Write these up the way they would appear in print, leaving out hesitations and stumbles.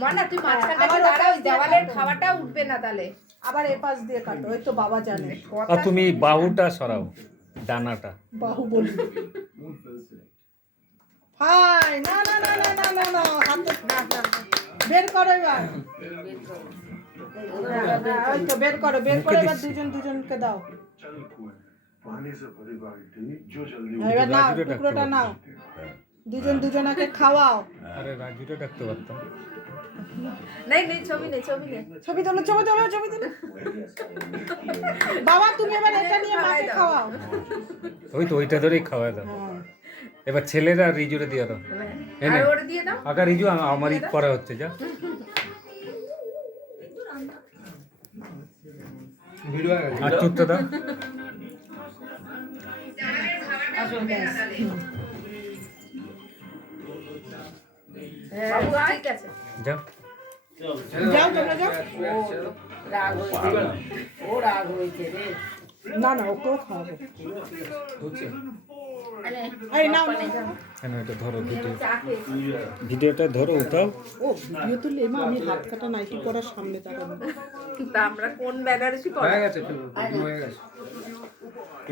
মনা তুই মাঝখানটাতে দাঁড়া, ওই দেওয়ালের খাওয়াটা উঠবে না তাহলে। আবার এ পাশ দিয়ে কাটো, ওই তো বাবা জানে। আর তুমি বাহুটা সরাও, ডানাটা। বাহু বলি হাই, না না না না না না না, হাতে বের করো এবার। ওই তো বের করো, বের করে এবার দুজন দুজনকে দাও। এবার নাও, টুকরোটা নাও, দুজন দুজনাকে খাওয়াও। আরে রাজুটা ডাকতে পারতাম। নেই নেই, ছবি নেই, ছবি নেই। ছবি তোলো, ছবি তোলো, ছবি তোলো। বাবা তুমি এবার এটা নিয়ে মাকে খাওয়াও। ওই তো ওইটা ধরেই খাওয়াই দাও। হ্যাঁ। এবার ছেলেরা রিজুরে দিয়ে দাও। এনে আর ওরে দিয়ে দাও। আগা রিজু আমারই করা হচ্ছে যা। আর চুটটা দাও। বাবু ঠিক আছে। যাও। যাও তোমরা যাও। রাগ হয়েছে, ও রাগ হয়েছে রে। না না, ওকেও খাওয়াবো। মানে এই নাও নাও। কেন এটা ধরো ভিডিও, চা খেয়েছি। ভিডিওটা ধরো উঠাও। ও ভিডিও তুললে মা, আমি হাত কাটা নাইটি করার সামনে দাঁড়াবো। তা আমরা কোন বেনারসি পড়া?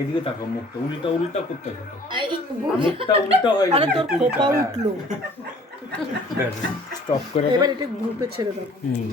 এদিকে তাকাও, মুখটা উল্টা উল্টা করতে হবে। এই মুখটা উল্টা হয়ে আরে যাবে। তোর খোপা উঠলো। স্টপ করে দাও। এবার এটা গ্রুপে ছেড়ে দাও। হুম।